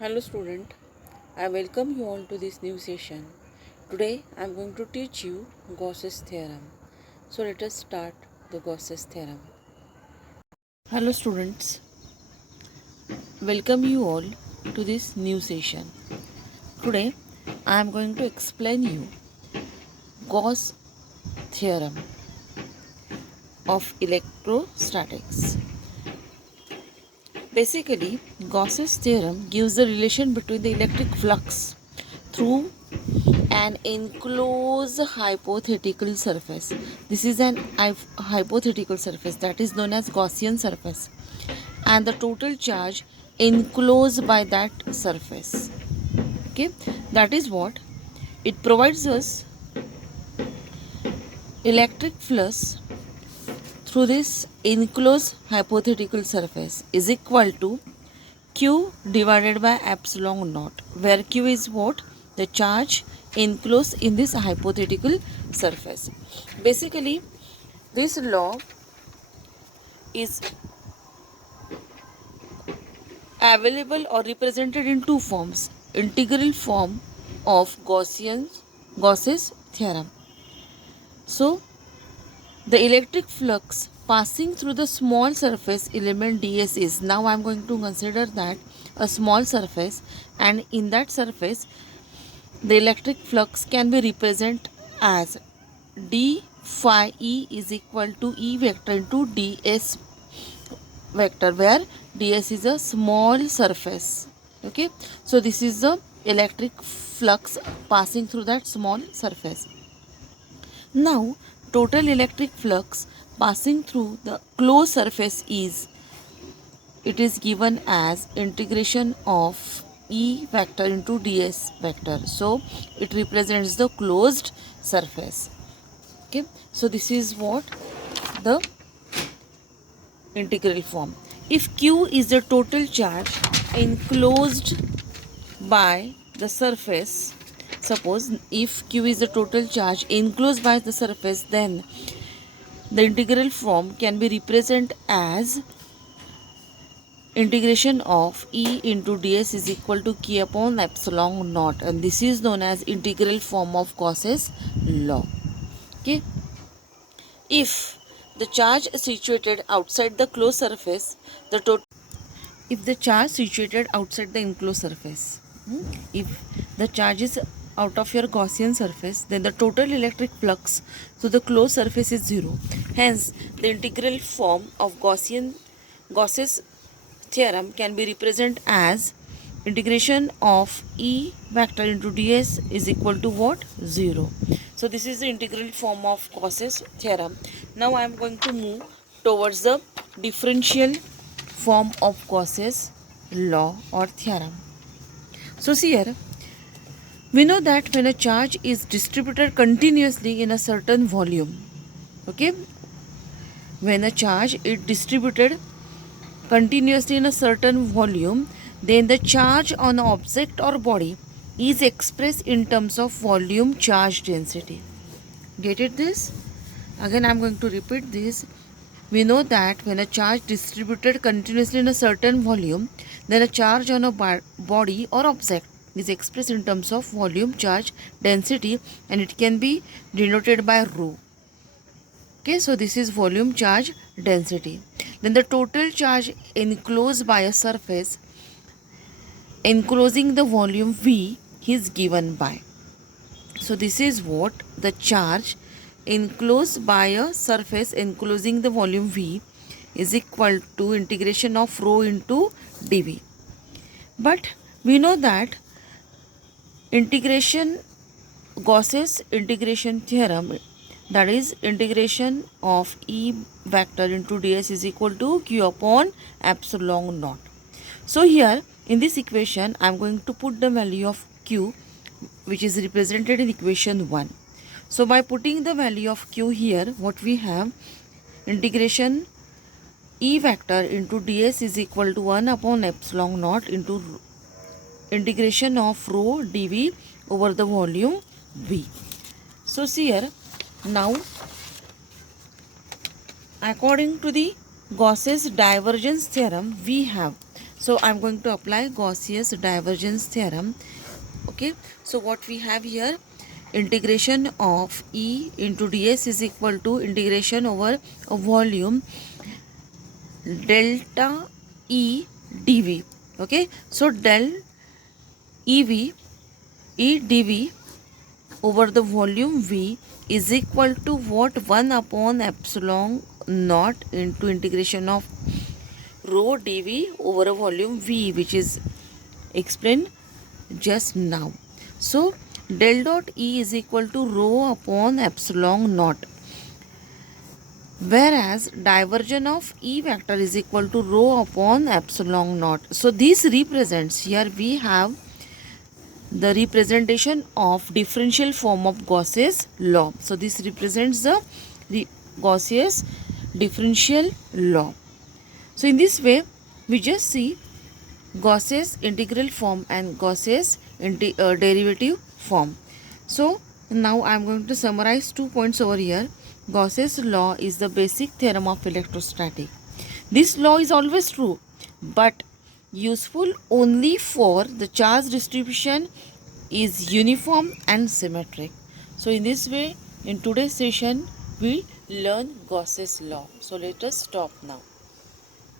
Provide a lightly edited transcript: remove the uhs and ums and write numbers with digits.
Hello student, I welcome you all to this new session. Today I am going to teach you Gauss's theorem. So let us start the Gauss's theorem. Hello students, welcome you all to this new session. Today I am going to explain you Gauss theorem of electrostatics. Basically, Gauss's theorem gives the relation between the electric flux through an enclosed hypothetical surface. This is an hypothetical surface that is known as Gaussian surface, and the total charge enclosed by that surface. Okay, that is what it provides us electric flux through this enclosed hypothetical surface is equal to Q divided by epsilon naught, where Q is what? The charge enclosed in this hypothetical surface. Basically, this law is available or represented in two forms. Integral form of Gauss's theorem. So, the electric flux passing through the small surface element ds is, now I am going to consider that a small surface, and in that surface the electric flux can be represented as d phi e is equal to E vector into ds vector, where ds is a small surface. Okay, so this is the electric flux passing through that small surface. Now total electric flux passing through the closed surface is, it is given as integration of E vector into ds vector. So it represents the closed surface. Okay, so this is what the integral form. If Q is the total charge enclosed by the surface, suppose if Q is the total charge enclosed by the surface, then the integral form can be represented as integration of E into ds is equal to K upon epsilon naught, and this is known as integral form of Gauss's law. Okay, if the charge situated outside the closed surface, the total, if the charge situated outside the enclosed surface, if the charge is out of your Gaussian surface, then the total electric flux to the closed surface is 0. Hence, the integral form of Gauss's theorem can be represented as integration of E vector into ds is equal to what? 0. So this is the integral form of Gauss's theorem. Now I am going to move towards the differential form of Gauss's law or theorem. So see here, we know that when a charge is distributed continuously in a certain volume, okay, when a charge is distributed continuously in a certain volume, then the charge on an object or body is expressed in terms of volume charge density. Get it this? Again I am going to repeat this. We know that when a charge distributed continuously in a certain volume, then a charge on a body or object is expressed in terms of volume charge density, and it can be denoted by rho. Okay, so this is volume charge density. Then the total charge enclosed by a surface enclosing the volume V is given by. So this is what the charge enclosed by a surface enclosing the volume V is equal to integration of rho into dV. But we know that integration, Gauss's integration theorem, that is integration of E vector into ds is equal to Q upon epsilon naught. So here in this equation I am going to put the value of Q, which is represented in equation 1. So by putting the value of Q here, what we have, integration E vector into ds is equal to 1 upon epsilon naught into integration of rho dV over the volume V. So see here, now according to the Gauss's divergence theorem we have, So I'm going to apply Gauss's divergence theorem. Okay, so what we have here, integration of E into ds is equal to integration over a volume delta E dv. Okay, so del ev E dv over the volume V is equal to what, 1 upon epsilon naught into integration of rho dv over a volume V, which is explained just now. So del dot E is equal to rho upon epsilon naught, whereas divergence of E vector is equal to rho upon epsilon naught. So this represents, here we have the representation of differential form of Gauss's law. So this represents the Gauss's differential law. So in this way we just see Gauss's integral form and Gauss's derivative form. So now I am going to summarize 2 points over here. Gauss's law is the basic theorem of electrostatic. This law is always true, but useful only for the charge distribution is uniform and symmetric. So in this way, in today's session we learn Gauss's law. So let us stop now.